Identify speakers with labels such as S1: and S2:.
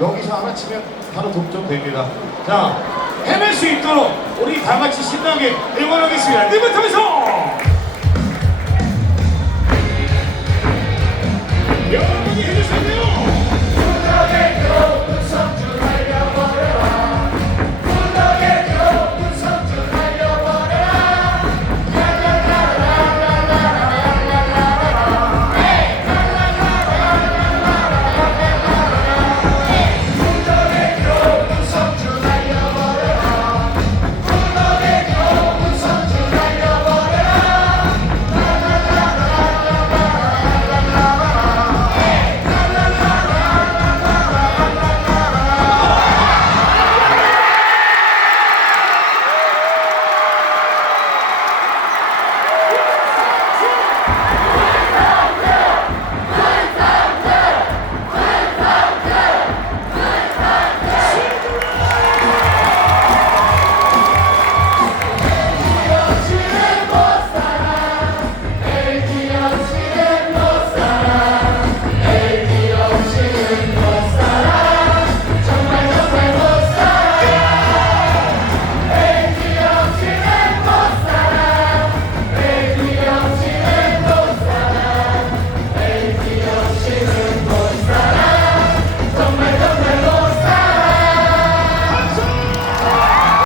S1: 여기서 하나 치면 바로 동점됩니다. 자, 해낼 수 있도록 우리 다 같이 신나게 응원하겠습니다. 리부터면서